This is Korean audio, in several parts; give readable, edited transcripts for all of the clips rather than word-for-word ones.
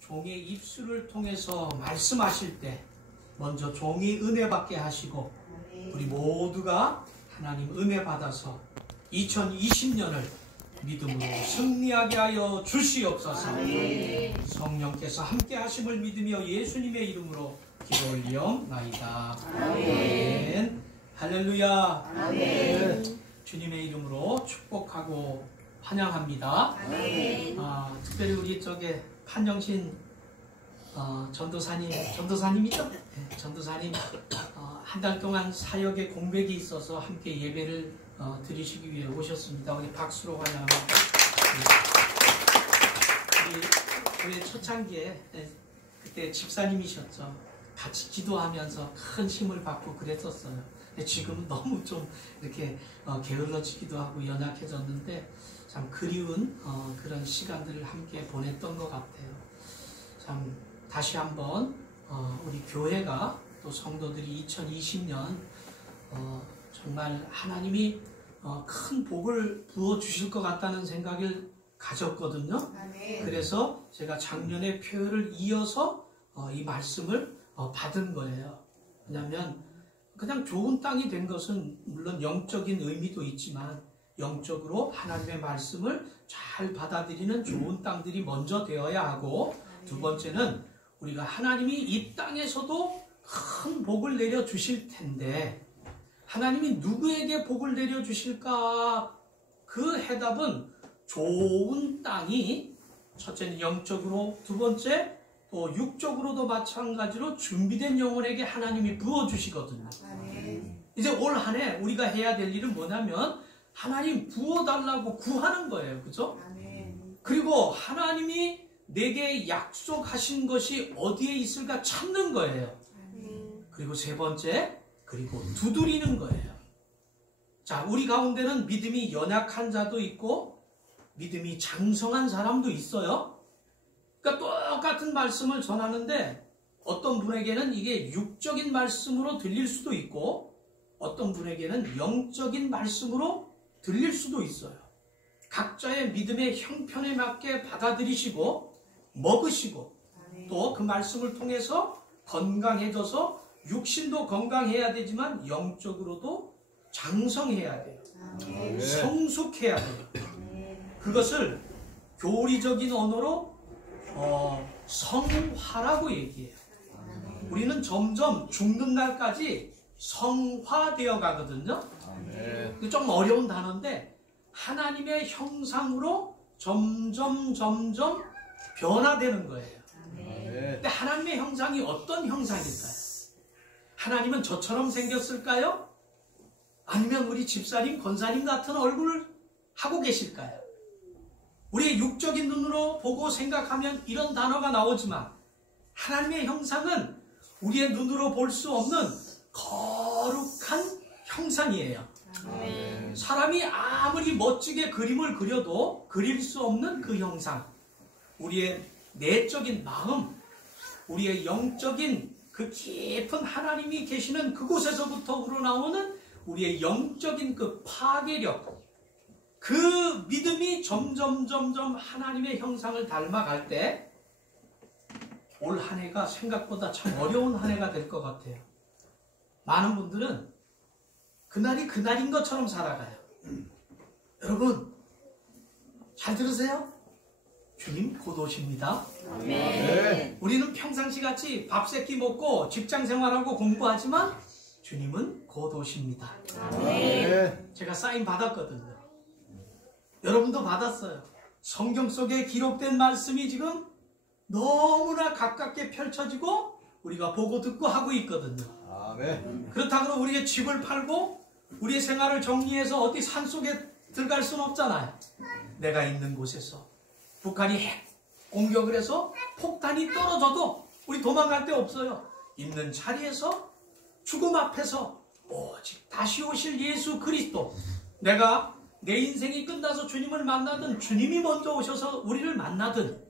종의 입술을 통해서 말씀하실 때 먼저 종이 은혜 받게 하시고 우리 모두가 하나님 은혜 받아서 2020년을 믿음으로 승리하게 하여 주시옵소서. 성령께서 함께 하심을 믿으며 예수님의 이름으로 기도 올리옵나이다. 아멘. 할렐루야. 아멘. 주님의 이름으로 축복하고 환영합니다. 특별히 우리 쪽에 판정신 전도사님이죠? 네, 전도사님 한 달 동안 사역의 공백이 있어서 함께 예배를 드리시기 위해 오셨습니다. 우리 박수로 환영합니다. 우리 교회 초창기에 그때 집사님이셨죠. 같이 기도하면서 큰 힘을 받고 그랬었어요. 근데 지금은 너무 좀 이렇게 게을러지기도 하고 연약해졌는데 참 그리운 그런 시간들을 함께 보냈던 것 같아요. 참 다시 한번 우리 교회가 또 성도들이 2020년 정말 하나님이 큰 복을 부어주실 것 같다는 생각을 가졌거든요. 그래서 제가 작년에 표현을 이어서 이 말씀을 받은 거예요. 왜냐하면 그냥 좋은 땅이 된 것은 물론 영적인 의미도 있지만 영적으로 하나님의 말씀을 잘 받아들이는 좋은 땅들이 먼저 되어야 하고, 두 번째는 우리가 하나님이 이 땅에서도 큰 복을 내려주실 텐데 하나님이 누구에게 복을 내려주실까? 그 해답은 좋은 땅이 첫째는 영적으로, 두 번째 또 육적으로도 마찬가지로 준비된 영혼에게 하나님이 부어주시거든요. 이제 올 한 해 우리가 해야 될 일은 뭐냐면 하나님 부어달라고 구하는 거예요. 그죠? 그리고 하나님이 내게 약속하신 것이 어디에 있을까 찾는 거예요. 그리고 세 번째, 그리고 두드리는 거예요. 자, 우리 가운데는 믿음이 연약한 자도 있고 믿음이 장성한 사람도 있어요. 그러니까 똑같은 말씀을 전하는데 어떤 분에게는 이게 육적인 말씀으로 들릴 수도 있고 어떤 분에게는 영적인 말씀으로 들릴 수도 있어요. 각자의 믿음의 형편에 맞게 받아들이시고 먹으시고 또 그 말씀을 통해서 건강해져서 육신도 건강해야 되지만 영적으로도 장성해야 돼요. 성숙해야 돼요. 그것을 교리적인 언어로 성화라고 얘기해요. 우리는 점점 죽는 날까지 성화되어 가거든요. 좀 어려운 단어인데 하나님의 형상으로 점점 변화되는 거예요. 근데 하나님의 형상이 어떤 형상일까요? 하나님은 저처럼 생겼을까요? 아니면 우리 집사님, 권사님 같은 얼굴을 하고 계실까요? 우리의 육적인 눈으로 보고 생각하면 이런 단어가 나오지만 하나님의 형상은 우리의 눈으로 볼 수 없는 거룩한 형상이에요. 사람이 아무리 멋지게 그림을 그려도 그릴 수 없는 그 형상, 우리의 내적인 마음, 우리의 영적인 그 깊은 하나님이 계시는 그곳에서부터 우러나오는 우리의 영적인 그 파괴력, 그 믿음이 점점 하나님의 형상을 닮아갈 때 올 한 해가 생각보다 참 어려운 한 해가 될 것 같아요. 많은 분들은 그날이 그날인 것처럼 살아가요. 여러분 잘 들으세요? 주님 곧 오십니다. 아멘. 우리는 평상시 같이 밥 세끼 먹고 직장 생활하고 공부하지만 주님은 곧 오십니다. 아멘. 제가 사인 받았거든요. 여러분도 받았어요. 성경 속에 기록된 말씀이 지금 너무나 가깝게 펼쳐지고 우리가 보고 듣고 하고 있거든요. 아멘. 그렇다고 우리의 집을 팔고 우리의 생활을 정리해서 어디 산속에 들어갈 수는 없잖아요. 내가 있는 곳에서 북한이 핵 공격을 해서 폭탄이 떨어져도 우리 도망갈 데 없어요. 있는 자리에서 죽음 앞에서 오직 다시 오실 예수 그리스도, 내가 내 인생이 끝나서 주님을 만나든 주님이 먼저 오셔서 우리를 만나든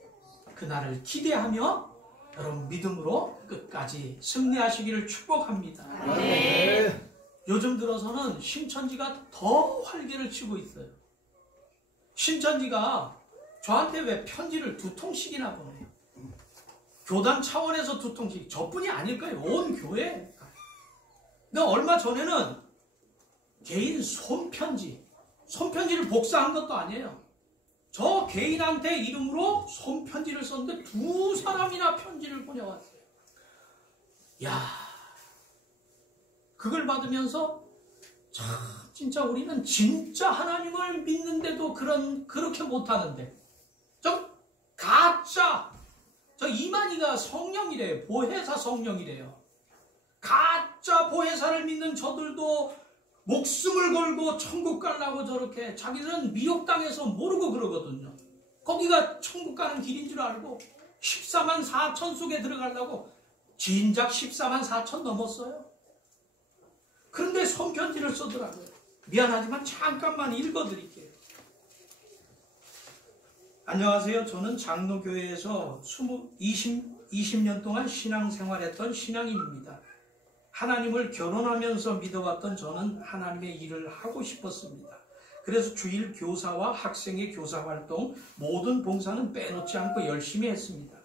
그날을 기대하며 여러분 믿음으로 끝까지 승리하시기를 축복합니다. 네. 요즘 들어서는 신천지가 더 활개를 치고 있어요. 신천지가 저한테 왜 편지를 2통씩이나 보내요? 교단 차원에서 2통씩, 저뿐이 아닐 거예요. 온 교회. 근데 얼마 전에는 개인 손편지를 복사한 것도 아니에요. 저 개인한테 이름으로 손편지를 썼는데 2사람이나 편지를 보내왔어요. 야, 그걸 받으면서 참 진짜 우리는 진짜 하나님을 믿는데도 그렇게 못하는데, 좀 가짜, 저 이만희가 성령이래요. 보혜사 성령이래요. 가짜 보혜사를 믿는 저들도 목숨을 걸고 천국 가려고 저렇게 자기들은 미혹당해서 모르고 그러거든요. 거기가 천국 가는 길인 줄 알고 14만 4천 속에 들어가려고 진작 14만 4천 넘었어요. 그런데 손편지를 쓰더라고요. 미안하지만 잠깐만 읽어드릴게요. 안녕하세요. 저는 장로교회에서 20년 동안 신앙생활했던 신앙인입니다. 하나님을 결혼하면서 믿어왔던 저는 하나님의 일을 하고 싶었습니다. 그래서 주일 교사와 학생의 교사활동, 모든 봉사는 빼놓지 않고 열심히 했습니다.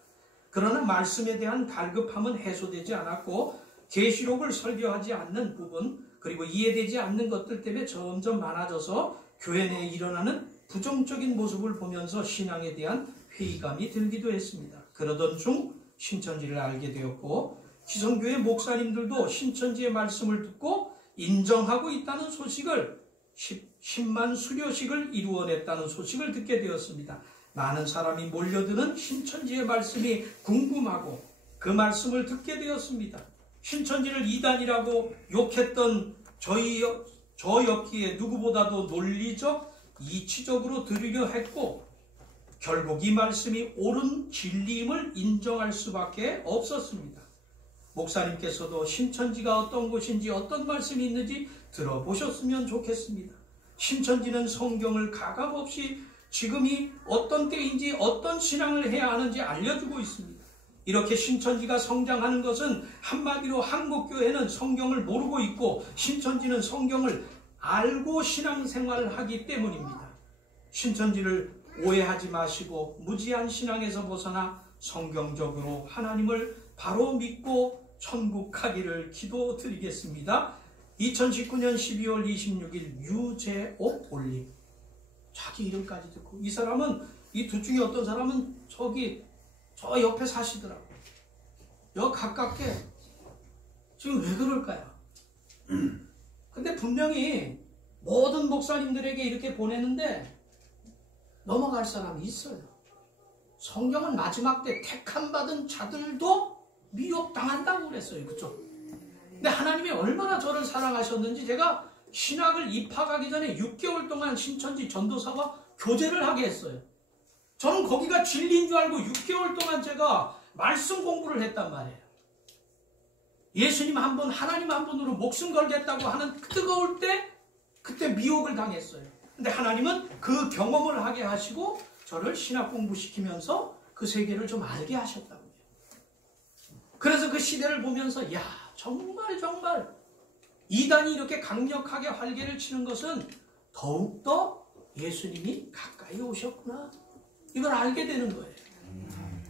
그러나 말씀에 대한 갈급함은 해소되지 않았고 계시록을 설교하지 않는 부분, 그리고 이해되지 않는 것들 때문에 점점 많아져서 교회 내에 일어나는 부정적인 모습을 보면서 신앙에 대한 회의감이 들기도 했습니다. 그러던 중 신천지를 알게 되었고, 기성교회 목사님들도 신천지의 말씀을 듣고 인정하고 있다는 소식을, 10만 수료식을 이루어냈다는 소식을 듣게 되었습니다. 많은 사람이 몰려드는 신천지의 말씀이 궁금하고 그 말씀을 듣게 되었습니다. 신천지를 이단이라고 욕했던 저였기에 누구보다도 논리적, 이치적으로 들으려 했고, 결국 이 말씀이 옳은 진리임을 인정할 수밖에 없었습니다. 목사님께서도 신천지가 어떤 곳인지 어떤 말씀이 있는지 들어보셨으면 좋겠습니다. 신천지는 성경을 가감없이 지금이 어떤 때인지 어떤 신앙을 해야 하는지 알려주고 있습니다. 이렇게 신천지가 성장하는 것은 한마디로 한국교회는 성경을 모르고 있고 신천지는 성경을 알고 신앙생활을 하기 때문입니다. 신천지를 오해하지 마시고 무지한 신앙에서 벗어나 성경적으로 하나님을 바로 믿고 천국 가기를 기도드리겠습니다. 2019년 12월 26일 유재옥 올림. 자기 이름까지 듣고, 이 사람은, 이 둘 중에 어떤 사람은 저 옆에 사시더라고요. 여 가깝게. 지금 왜 그럴까요? 근데 분명히 모든 목사님들에게 이렇게 보내는데 넘어갈 사람이 있어요. 성경은 마지막 때 택함받은 자들도 미혹당한다고 그랬어요. 그쵸? 근데 하나님이 얼마나 저를 사랑하셨는지, 제가 신학을 입학하기 전에 6개월 동안 신천지 전도사와 교제를 하게 했어요. 저는 거기가 진리인 줄 알고 6개월 동안 제가 말씀 공부를 했단 말이에요. 예수님 한 분, 하나님 한 분으로 목숨 걸겠다고 하는 뜨거울 때 그때 미혹을 당했어요. 근데 하나님은 그 경험을 하게 하시고 저를 신학 공부시키면서 그 세계를 좀 알게 하셨다고요. 그래서 그 시대를 보면서 야, 정말 이단이 이렇게 강력하게 활개를 치는 것은 더욱더 예수님이 가까이 오셨구나, 이걸 알게 되는 거예요.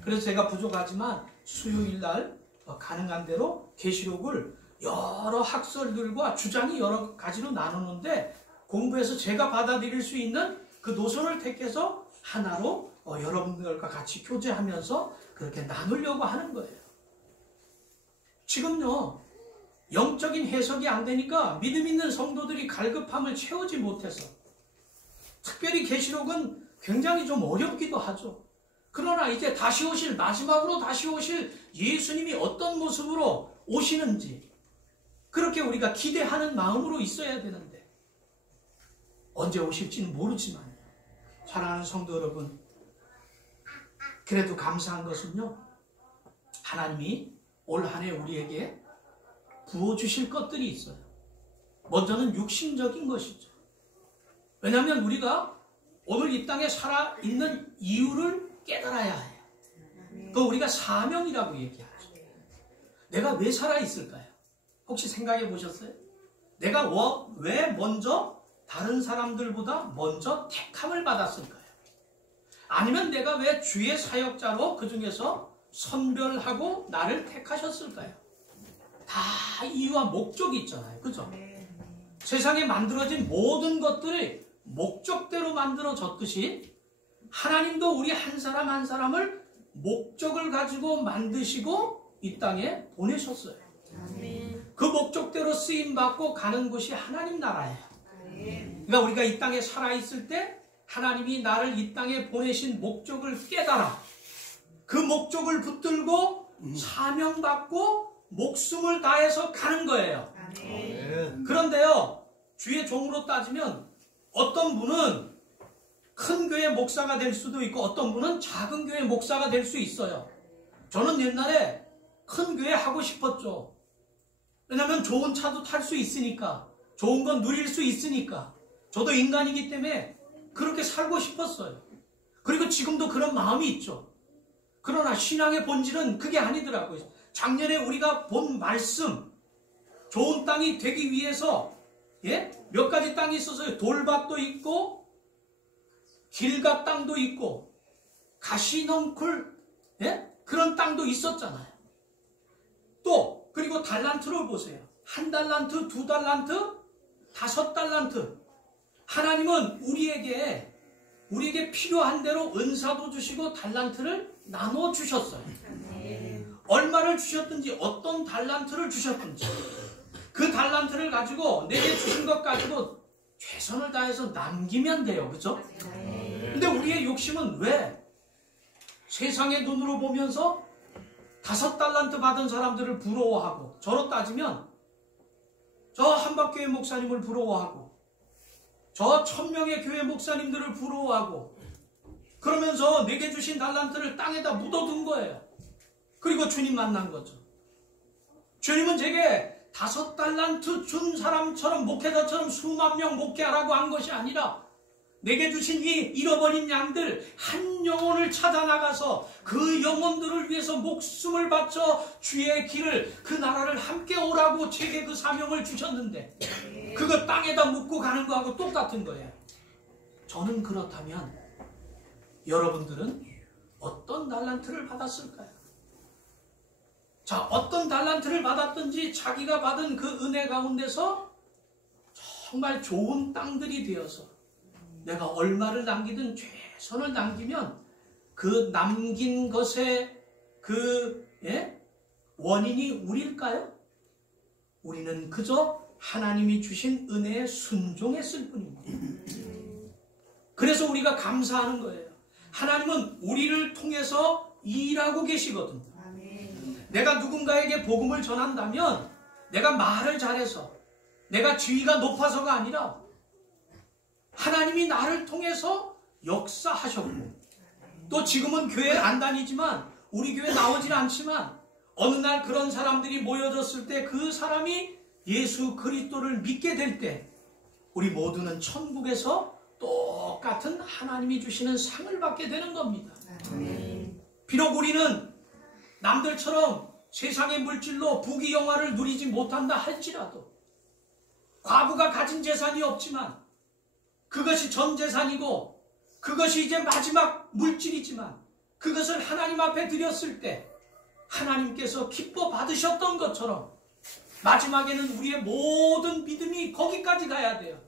그래서 제가 부족하지만 수요일날 가능한 대로 계시록을 여러 학설들과 주장이 여러 가지로 나누는데, 공부해서 제가 받아들일 수 있는 그 노선을 택해서 하나로 여러분들과 같이 교제하면서 그렇게 나누려고 하는 거예요. 지금요, 영적인 해석이 안 되니까 믿음 있는 성도들이 갈급함을 채우지 못해서, 특별히 계시록은 굉장히 좀 어렵기도 하죠. 그러나 이제 마지막으로 다시 오실 예수님이 어떤 모습으로 오시는지 그렇게 우리가 기대하는 마음으로 있어야 되는데, 언제 오실지는 모르지만 사랑하는 성도 여러분, 그래도 감사한 것은요, 하나님이 올 한 해 우리에게 부어주실 것들이 있어요. 먼저는 육신적인 것이죠. 왜냐하면 우리가 오늘 이 땅에 살아있는 이유를 깨달아야 해요. 그거 우리가 사명이라고 얘기하죠. 내가 왜 살아있을까요? 혹시 생각해 보셨어요? 내가 왜 먼저 다른 사람들보다 먼저 택함을 받았을까요? 아니면 내가 왜 주의 사역자로 그 중에서 선별하고 나를 택하셨을까요? 다 이유와 목적이 있잖아요. 그죠? 세상에 만들어진 모든 것들이 목적대로 만들어졌듯이 하나님도 우리 한 사람 한 사람을 목적을 가지고 만드시고 이 땅에 보내셨어요. 그 목적대로 쓰임받고 가는 곳이 하나님 나라예요. 그러니까 우리가 이 땅에 살아있을 때 하나님이 나를 이 땅에 보내신 목적을 깨달아 그 목적을 붙들고 사명받고 목숨을 다해서 가는 거예요. 그런데요, 주의 종으로 따지면 어떤 분은 큰 교회 목사가 될 수도 있고 어떤 분은 작은 교회 목사가 될 수 있어요. 저는 옛날에 큰 교회 하고 싶었죠. 왜냐하면 좋은 차도 탈 수 있으니까, 좋은 건 누릴 수 있으니까. 저도 인간이기 때문에 그렇게 살고 싶었어요. 그리고 지금도 그런 마음이 있죠. 그러나 신앙의 본질은 그게 아니더라고요. 작년에 우리가 본 말씀, 좋은 땅이 되기 위해서 몇 가지 땅이 있어서요. 돌밭도 있고 길가 땅도 있고 가시넝쿨 그런 땅도 있었잖아요. 또 그리고 달란트를 보세요. 1달란트, 2달란트, 5달란트. 하나님은 우리에게 필요한 대로 은사도 주시고 달란트를 나눠 주셨어요. 얼마를 주셨든지 어떤 달란트를 주셨든지 그 달란트를 가지고 내게 주신 것 가지고 최선을 다해서 남기면 돼요. 그렇죠? 근데 우리의 욕심은 왜 세상의 눈으로 보면서 5달란트 받은 사람들을 부러워하고, 저로 따지면 저 한박교회 목사님을 부러워하고 저 1000명의 교회 목사님들을 부러워하고 그러면서 내게 주신 달란트를 땅에다 묻어둔 거예요. 그리고 주님 만난 거죠. 주님은 제게 5달란트 준 사람처럼, 목회자처럼 수만 명 목회하라고 한 것이 아니라 내게 주신 이 잃어버린 양들 한 영혼을 찾아 나가서 그 영혼들을 위해서 목숨을 바쳐 주의 길을, 그 나라를 함께 오라고 제게 그 사명을 주셨는데 그거 땅에다 묻고 가는 거하고 똑같은 거예요. 저는 그렇다면 여러분들은 어떤 달란트를 받았을까요? 자, 어떤 달란트를 받았든지 자기가 받은 그 은혜 가운데서 정말 좋은 땅들이 되어서 내가 얼마를 남기든 최선을 남기면 그 남긴 것의 그 원인이 우리일까요? 우리는 그저 하나님이 주신 은혜에 순종했을 뿐입니다. 그래서 우리가 감사하는 거예요. 하나님은 우리를 통해서 일하고 계시거든요. 내가 누군가에게 복음을 전한다면 내가 말을 잘해서, 내가 지위가 높아서가 아니라 하나님이 나를 통해서 역사하셨고, 또 지금은 교회 안 다니지만, 우리 교회 나오질 않지만 어느 날 그런 사람들이 모여졌을 때 그 사람이 예수 그리스도를 믿게 될 때 우리 모두는 천국에서 똑같은 하나님이 주시는 상을 받게 되는 겁니다. 비록 우리는 남들처럼 세상의 물질로 부귀영화를 누리지 못한다 할지라도, 과부가 가진 재산이 없지만 그것이 전 재산이고 그것이 이제 마지막 물질이지만 그것을 하나님 앞에 드렸을 때 하나님께서 기뻐 받으셨던 것처럼 마지막에는 우리의 모든 믿음이 거기까지 가야 돼요.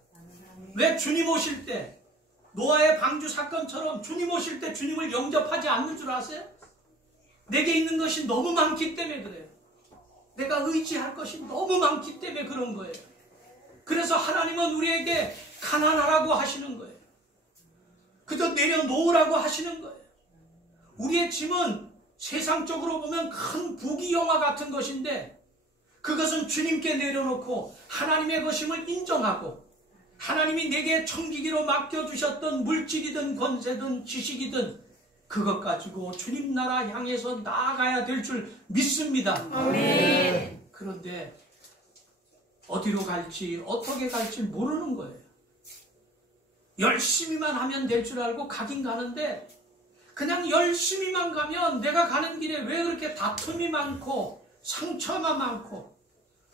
왜 주님 오실 때, 노아의 방주 사건처럼 주님 오실 때 주님을 영접하지 않는 줄 아세요? 내게 있는 것이 너무 많기 때문에 그래요. 내가 의지할 것이 너무 많기 때문에 그런 거예요. 그래서 하나님은 우리에게 가난하라고 하시는 거예요. 그저 내려놓으라고 하시는 거예요. 우리의 짐은 세상적으로 보면 큰 부귀영화 같은 것인데 그것은 주님께 내려놓고 하나님의 것임을 인정하고, 하나님이 내게 청지기로 맡겨주셨던 물질이든 권세든 지식이든 그것 가지고 주님 나라 향해서 나아가야 될 줄 믿습니다. 아멘. 그런데 어디로 갈지 어떻게 갈지 모르는 거예요. 열심히만 하면 될 줄 알고 가긴 가는데 그냥 열심히만 가면 내가 가는 길에 왜 그렇게 다툼이 많고 상처가 많고.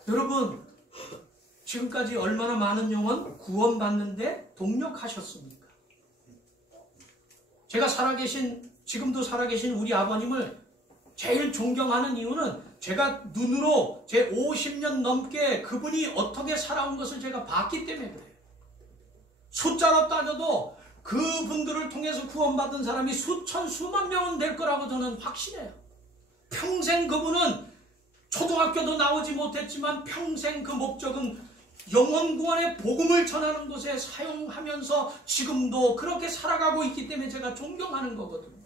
여러분, 지금까지 얼마나 많은 영혼 구원받는데 동력하셨습니까? 제가 지금도 살아계신 우리 아버님을 제일 존경하는 이유는 제가 눈으로 제 50년 넘게 그분이 어떻게 살아온 것을 제가 봤기 때문에 그래요. 숫자로 따져도 그분들을 통해서 구원받은 사람이 수천 수만 명은 될 거라고 저는 확신해요. 평생 그분은 초등학교도 나오지 못했지만 평생 그 목적은 영혼 구원의 복음을 전하는 곳에 사용하면서 지금도 그렇게 살아가고 있기 때문에 제가 존경하는 거거든요.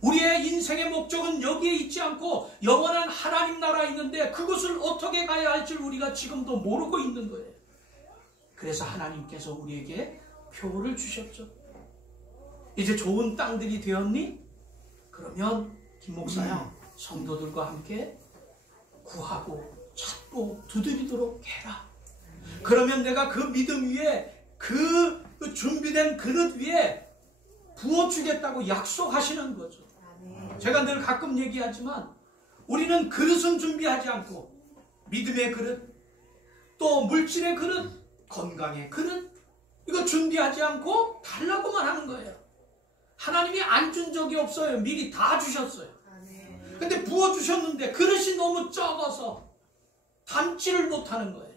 우리의 인생의 목적은 여기에 있지 않고 영원한 하나님 나라에 있는데 그것을 어떻게 가야 할지 우리가 지금도 모르고 있는 거예요. 그래서 하나님께서 우리에게 표를 주셨죠. 이제 좋은 땅들이 되었니? 그러면 김 목사야, 성도들과 함께 구하고 찾고 두드리도록 해라. 그러면 내가 그 믿음 위에 그 준비된 그릇 위에 부어주겠다고 약속하시는 거죠. 제가 늘 가끔 얘기하지만 우리는 그릇은 준비하지 않고 믿음의 그릇, 또 물질의 그릇, 건강의 그릇, 이거 준비하지 않고 달라고만 하는 거예요. 하나님이 안 준 적이 없어요. 미리 다 주셨어요. 근데 부어주셨는데 그릇이 너무 적어서 담지를 못하는 거예요.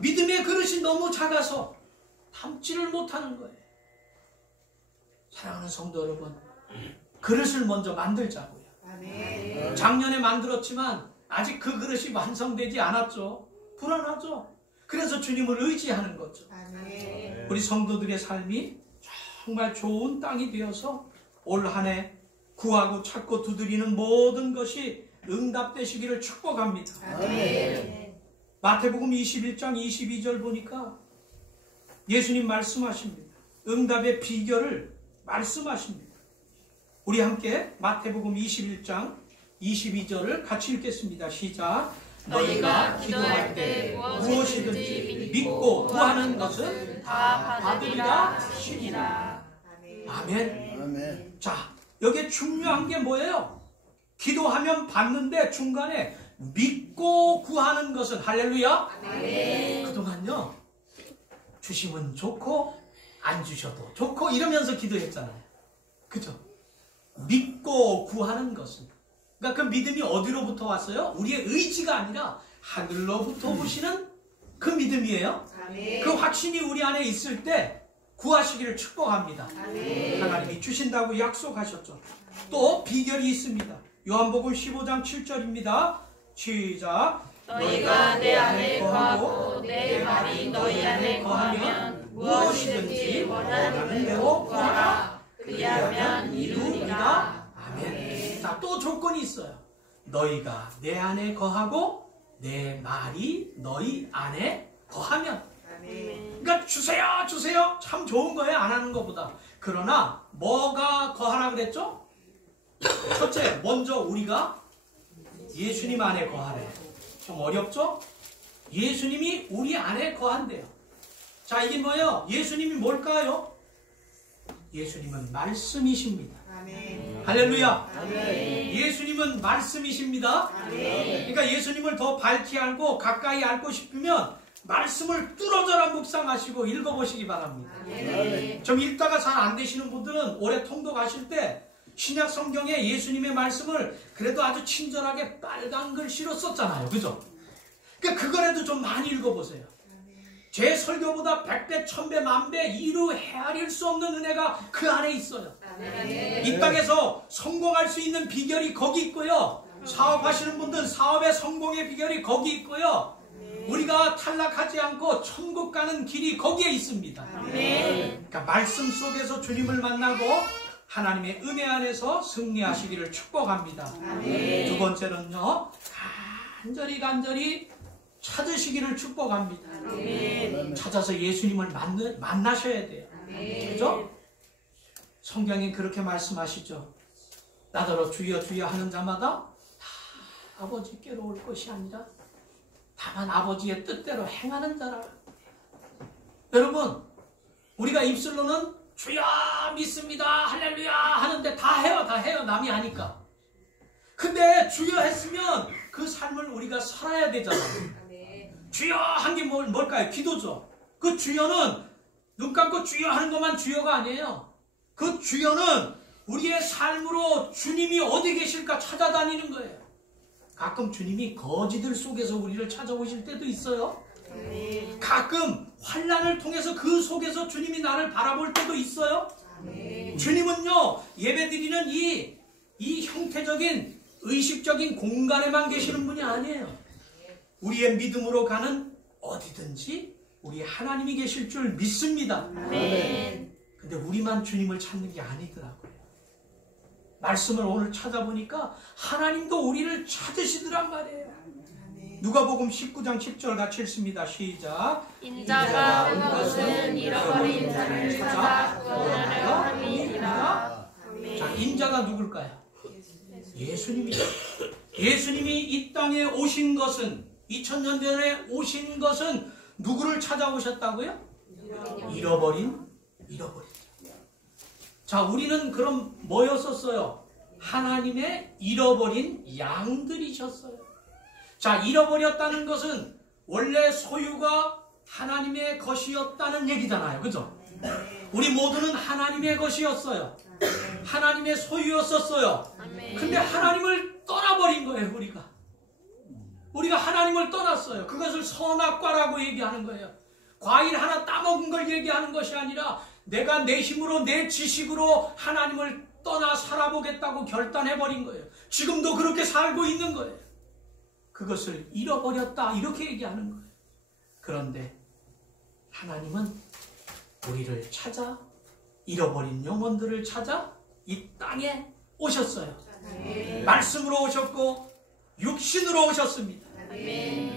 믿음의 그릇이 너무 작아서 담지를 못하는 거예요. 사랑하는 성도 여러분, 그릇을 먼저 만들자고요. 작년에 만들었지만 아직 그 그릇이 완성되지 않았죠. 불안하죠. 그래서 주님을 의지하는 거죠. 우리 성도들의 삶이 정말 좋은 땅이 되어서 올 한 해 구하고 찾고 두드리는 모든 것이 응답되시기를 축복합니다. 마태복음 21장 22절 보니까 예수님 말씀하십니다. 응답의 비결을 말씀하십니다. 우리 함께 마태복음 21장 22절을 같이 읽겠습니다. 시작. 너희가 기도할 때 무엇이든지 믿고 구하는 것은 다 받으리라 하시니라. 아멘. 자, 여기에 중요한 게 뭐예요? 기도하면 받는데 중간에 믿고 구하는 것은 할렐루야. 그동안요, 주시면 좋고 안 주셔도 좋고 이러면서 기도했잖아요. 그죠? 믿고 구하는 것은, 그러니까 그 믿음이 어디로부터 왔어요? 우리의 의지가 아니라 하늘로부터 오시는 그 믿음이에요. 그 확신이 우리 안에 있을 때 구하시기를 축복합니다. 하나님이 주신다고 약속하셨죠. 또 비결이 있습니다. 요한복음 15장 7절입니다. 시작. 너희가 내 안에 거하고 내 말이 너희 안에 거하면 무엇이든지 원하는 대로 구하라. 그리하면 이루리라. 아멘. 자, 또 조건이 있어요. 너희가 내 안에 거하고 내 말이 너희 안에 거하면. 그러니까 주세요 참 좋은 거예요, 안 하는 것보다. 그러나 뭐가 거하라 그랬죠? 첫째, 먼저 우리가 예수님 안에 거하래. 좀 어렵죠? 예수님이 우리 안에 거한대요. 자, 이게 뭐예요? 예수님이 뭘까요? 예수님은 말씀이십니다. 할렐루야. 예수님은 말씀이십니다. 그러니까 예수님을 더 밝히 알고 가까이 알고 싶으면 말씀을 뚫어져라 묵상하시고 읽어보시기 바랍니다. 좀 읽다가 잘 안 되시는 분들은 올해 통독 하실 때 신약 성경에 예수님의 말씀을 그래도 아주 친절하게 빨간 글씨로 썼잖아요. 그죠? 그러니까 그거라도 좀 많이 읽어보세요. 제 설교보다 100배, 1000배, 만배 이루 헤아릴 수 없는 은혜가 그 안에 있어요. 이 땅에서 성공할 수 있는 비결이 거기 있고요. 사업하시는 분들은 사업의 성공의 비결이 거기 있고요. 우리가 탈락하지 않고 천국 가는 길이 거기에 있습니다. 그러니까 말씀 속에서 주님을 만나고 하나님의 은혜 안에서 승리하시기를 축복합니다. 두 번째는요, 간절히 찾으시기를 축복합니다. 찾아서 예수님을 만나셔야 돼요. 그죠? 성경에 그렇게 말씀하시죠. 나더러 주여 주여 하는 자마다 다 아버지께로 올 것이 아니라 다만 아버지의 뜻대로 행하는 자라. 여러분, 우리가 입술로는 주여 믿습니다 할렐루야 하는데 다 해요 남이 하니까. 근데 주여 했으면 그 삶을 우리가 살아야 되잖아요. 주여 한 게 뭘까요? 기도죠. 그 주여는 눈 감고 주여 하는 것만 주여가 아니에요. 그 주여는 우리의 삶으로 주님이 어디 계실까 찾아다니는 거예요. 가끔 주님이 거지들 속에서 우리를 찾아오실 때도 있어요. 가끔 환난을 통해서 그 속에서 주님이 나를 바라볼 때도 있어요. 주님은요, 예배드리는 이 형태적인 의식적인 공간에만 계시는 분이 아니에요. 우리의 믿음으로 가는 어디든지 우리 하나님이 계실 줄 믿습니다. 근데 우리만 주님을 찾는 게 아니더라고요. 말씀을 오늘 찾아보니까 하나님도 우리를 찾으시더란 말이에요. 누가복음 19장 10절 같이 읽습니다. 시작. 인자가 온 것은 잃어버린 자를 찾아 구원하려 함이니라. 자, 인자가 누굴까요? 예수님이죠. 예수님이 이 땅에 오신 것은 2000년 전에 오신 것은 누구를 찾아오셨다고요? 잃어버린. 자, 우리는 그럼 뭐였었어요? 하나님의 잃어버린 양들이셨어요. 자, 잃어버렸다는 것은 원래 소유가 하나님의 것이었다는 얘기잖아요. 그죠? 우리 모두는 하나님의 것이었어요. 하나님의 소유였었어요. 근데 하나님을 떠나버린 거예요. 우리가 하나님을 떠났어요. 그것을 선악과라고 얘기하는 거예요. 과일 하나 따먹은 걸 얘기하는 것이 아니라 내가 내 힘으로 내 지식으로 하나님을 떠나 살아보겠다고 결단해버린 거예요. 지금도 그렇게 살고 있는 거예요. 그것을 잃어버렸다 이렇게 얘기하는 거예요. 그런데 하나님은 우리를 찾아 잃어버린 영혼들을 찾아 이 땅에 오셨어요. 말씀으로 오셨고 육신으로 오셨습니다.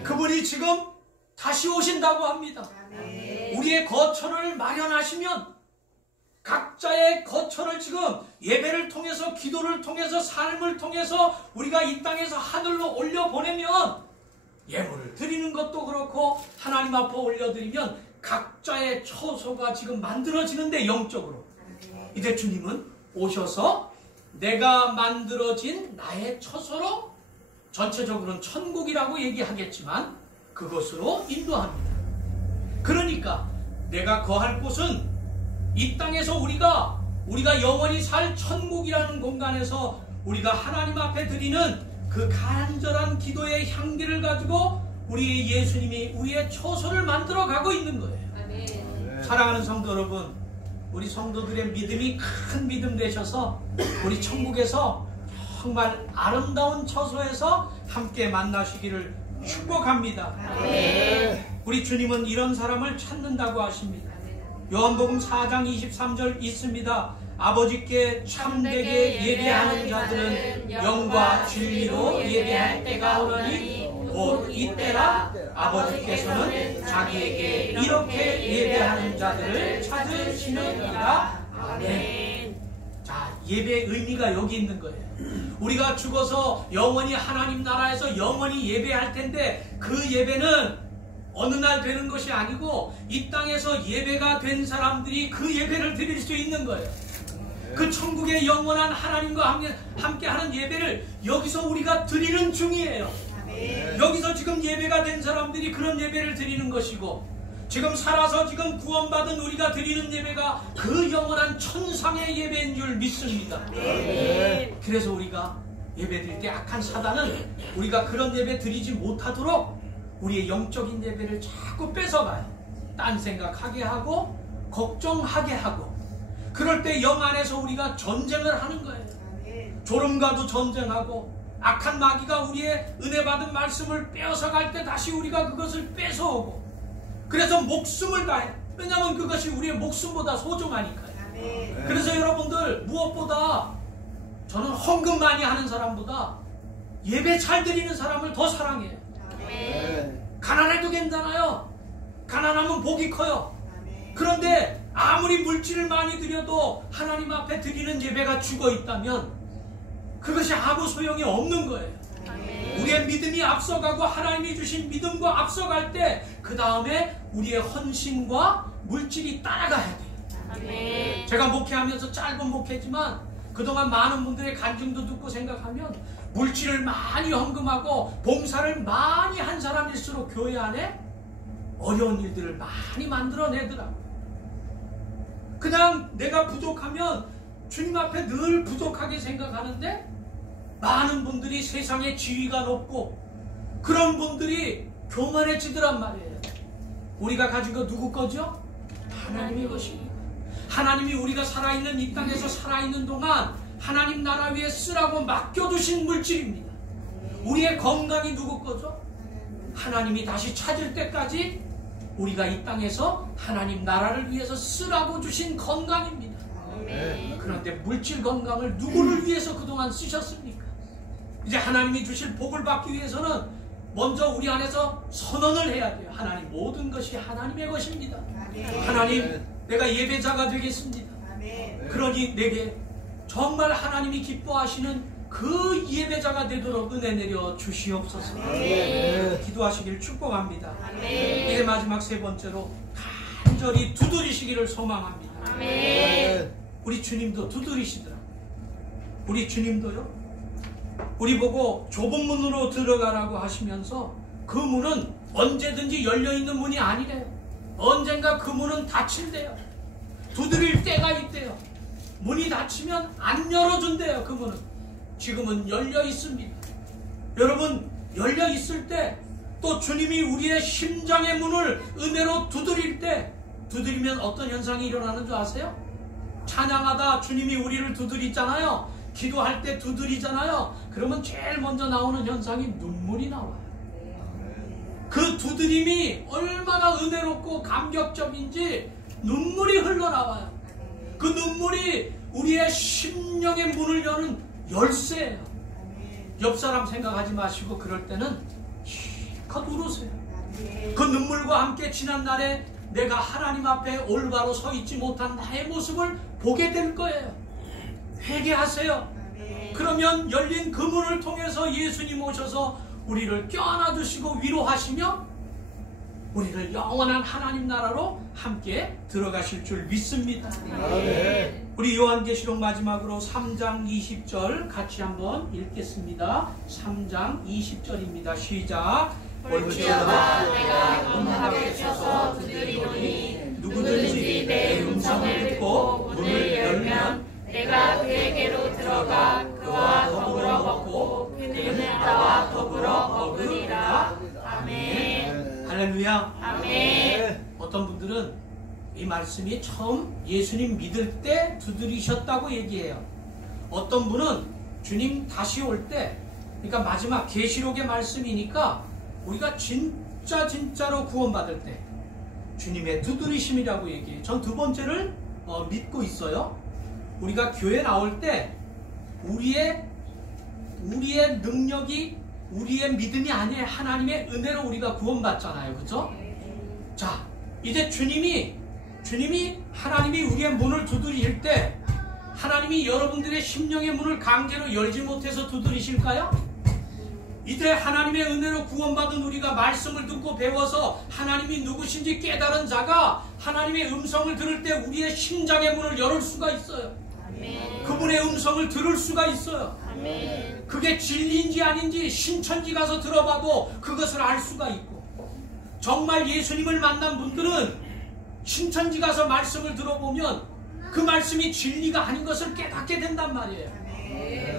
그분이 지금 다시 오신다고 합니다. 우리의 거처를 마련하시면 각자의 거처를 지금 예배를 통해서 기도를 통해서 삶을 통해서 우리가 이 땅에서 하늘로 올려보내면 예물을 드리는 것도 그렇고 하나님 앞에 올려드리면 각자의 처소가 지금 만들어지는데 영적으로 이제 주님은 오셔서 내가 만들어진 나의 처소로 전체적으로는 천국이라고 얘기하겠지만 그것으로 인도합니다. 그러니까 내가 거할 곳은 이 땅에서 우리가 영원히 살 천국이라는 공간에서 우리가 하나님 앞에 드리는 그 간절한 기도의 향기를 가지고 우리 예수님이 우리의 처소를 만들어 가고 있는 거예요. 사랑하는 성도 여러분, 우리 성도들의 믿음이 큰 믿음 되셔서 우리 천국에서 정말 아름다운 처소에서 함께 만나시기를 축복합니다. 우리 주님은 이런 사람을 찾는다고 하십니다. 요한복음 4장 23절 있습니다. 아버지께 참되게 예배하는 자들은 영과 진리로 예배할 때가 오나니 곧 이때라 아버지께서는 자기에게 이렇게 예배하는 자들을 찾으시느니라. 아멘. 자, 예배의 의미가 여기 있는 거예요. 우리가 죽어서 영원히 하나님 나라에서 영원히 예배할 텐데 그 예배는 어느 날 되는 것이 아니고 이 땅에서 예배가 된 사람들이 그 예배를 드릴 수 있는 거예요. 그 천국의 영원한 하나님과 함께하는 예배를 여기서 우리가 드리는 중이에요. 여기서 지금 예배가 된 사람들이 그런 예배를 드리는 것이고 지금 살아서 지금 구원받은 우리가 드리는 예배가 그 영원한 천상의 예배인 줄 믿습니다. 그래서 우리가 예배 드릴 때 악한 사단은 우리가 그런 예배 드리지 못하도록 우리의 영적인 예배를 자꾸 뺏어가요. 딴 생각하게 하고 걱정하게 하고 그럴 때 영 안에서 우리가 전쟁을 하는 거예요. 졸음과도 전쟁하고 악한 마귀가 우리의 은혜 받은 말씀을 빼앗아갈 때 다시 우리가 그것을 뺏어오고 그래서 목숨을 다해. 왜냐하면 그것이 우리의 목숨보다 소중하니까요. 그래서 여러분들 무엇보다 저는 헌금 많이 하는 사람보다 예배 잘 드리는 사람을 더 사랑해요. 가난해도 괜찮아요. 가난하면 복이 커요. 그런데 아무리 물질을 많이 드려도 하나님 앞에 드리는 예배가 죽어 있다면 그것이 아무 소용이 없는 거예요. 우리의 믿음이 앞서가고 하나님이 주신 믿음과 앞서갈 때 그 다음에 우리의 헌신과 물질이 따라가야 돼요. 제가 목회하면서 짧은 목회지만 그동안 많은 분들의 간증도 듣고 생각하면 물질을 많이 헌금하고 봉사를 많이 한 사람일수록 교회 안에 어려운 일들을 많이 만들어내더라고요. 그냥 내가 부족하면 주님 앞에 늘 부족하게 생각하는데 많은 분들이 세상에 지위가 높고 그런 분들이 교만해지더란 말이에요. 우리가 가진 거 누구 거죠? 하나님의 것입니다. 하나님이 우리가 살아있는 이 땅에서 살아있는 동안 하나님 나라 위에 쓰라고 맡겨두신 물질입니다. 우리의 건강이 누구 거죠? 하나님이 다시 찾을 때까지 우리가 이 땅에서 하나님 나라를 위해서 쓰라고 주신 건강입니다. 그런데 물질 건강을 누구를 위해서 그동안 쓰셨습니까? 이제 하나님이 주실 복을 받기 위해서는 먼저 우리 안에서 선언을 해야 돼요. 하나님, 모든 것이 하나님의 것입니다. 하나님, 내가 예배자가 되겠습니다. 그러니 내게 정말 하나님이 기뻐하시는 그 예배자가 되도록 은혜 내려 주시옵소서. 기도하시길 축복합니다. 이제 마지막 세 번째로 간절히 두드리시기를 소망합니다. 우리 주님도 두드리시더라고요. 우리 주님도요, 우리 보고 좁은 문으로 들어가라고 하시면서 그 문은 언제든지 열려있는 문이 아니래요. 언젠가 그 문은 닫힌대요. 두드릴 때가 있대요. 문이 닫히면 안 열어준대요. 그 문은 지금은 열려 있습니다. 여러분, 열려 있을 때 또 주님이 우리의 심장의 문을 은혜로 두드릴 때, 두드리면 어떤 현상이 일어나는 줄 아세요? 찬양하다 주님이 우리를 두드리잖아요. 기도할 때 두드리잖아요. 그러면 제일 먼저 나오는 현상이 눈물이 나와요. 그 두드림이 얼마나 은혜롭고 감격적인지 눈물이 흘러나와요. 그 눈물이 우리의 심령의 문을 여는 열쇠예요. 옆 사람 생각하지 마시고 그럴 때는 실컷 울으세요. 그 눈물과 함께 지난 날에 내가 하나님 앞에 올바로 서 있지 못한 나의 모습을 보게 될 거예요. 회개하세요. 그러면 열린 그 문을 통해서 예수님 오셔서 우리를 껴안아주시고 위로하시며 우리를 영원한 하나님 나라로 함께 들어가실 줄 믿습니다. 우리 요한계시록 마지막으로 3장 20절 같이 한번 읽겠습니다. 3장 20절입니다. 시작. 볼지어다 내가 문 앞에 서서 두드리노니 누구든지 내 음성을 듣고 문을 열면 내가 그에게로 들어가 그와 더불어 먹고 그는 나와 더불어 먹으리라. 아멘. 할렐루야. 아멘. 어떤 분들은 이 말씀이 처음 예수님 믿을 때 두드리셨다고 얘기해요. 어떤 분은 주님 다시 올 때, 그러니까 마지막 계시록의 말씀이니까 우리가 진짜로 구원받을 때 주님의 두드리심이라고 얘기해요. 전 두 번째를 믿고 있어요. 우리가 교회 나올 때 우리의 능력이 우리의 믿음이 아니에요. 하나님의 은혜로 우리가 구원받잖아요. 그렇죠? 자, 이제 주님이 하나님이 우리의 문을 두드릴 때 하나님이 여러분들의 심령의 문을 강제로 열지 못해서 두드리실까요? 이제 하나님의 은혜로 구원받은 우리가 말씀을 듣고 배워서 하나님이 누구신지 깨달은 자가 하나님의 음성을 들을 때 우리의 심장의 문을 열을 수가 있어요. 아멘. 그분의 음성을 들을 수가 있어요. 아멘. 그게 진리인지 아닌지 신천지 가서 들어봐도 그것을 알 수가 있고, 정말 예수님을 만난 분들은 신천지 가서 말씀을 들어보면 그 말씀이 진리가 아닌 것을 깨닫게 된단 말이에요.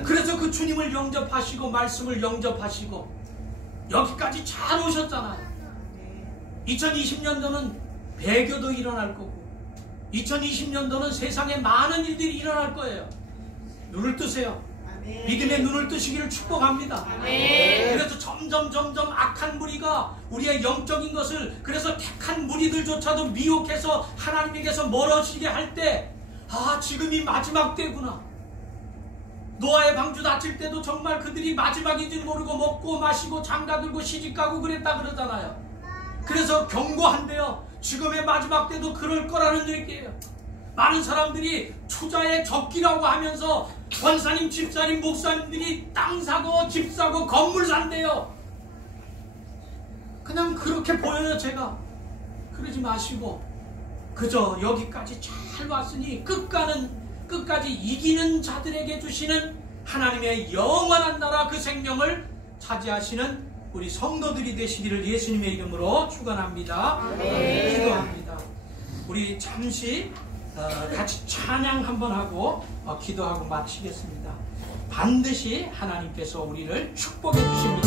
그래서 그 주님을 영접하시고 말씀을 영접하시고 여기까지 잘 오셨잖아요. 2020년도는 배교도 일어날 거고 2020년도는 세상에 많은 일들이 일어날 거예요. 눈을 뜨세요. 믿음의 눈을 뜨시기를 축복합니다. 그래서 점점 악한 무리가 우리의 영적인 것을, 그래서 택한 무리들조차도 미혹해서 하나님에게서 멀어지게 할 때, 아, 지금이 마지막 때구나. 노아의 방주 닫힐 때도 정말 그들이 마지막인지 모르고 먹고 마시고 장가들고 시집가고 그랬다 그러잖아요. 그래서 경고한대요. 지금의 마지막 때도 그럴 거라는 얘기예요. 많은 사람들이 투자의 적기라고 하면서 권사님, 집사님, 목사님들이 땅 사고 집 사고 건물 산대요. 그냥 그렇게 보여요. 제가 그러지 마시고 그저 여기까지 잘 왔으니 끝까지 이기는 자들에게 주시는 하나님의 영원한 나라 그 생명을 차지하시는 우리 성도들이 되시기를 예수님의 이름으로 축원합니다. 기도합니다. 우리 잠시 같이 찬양 한번 하고 기도하고 마치겠습니다. 반드시 하나님께서 우리를 축복해 주십니다.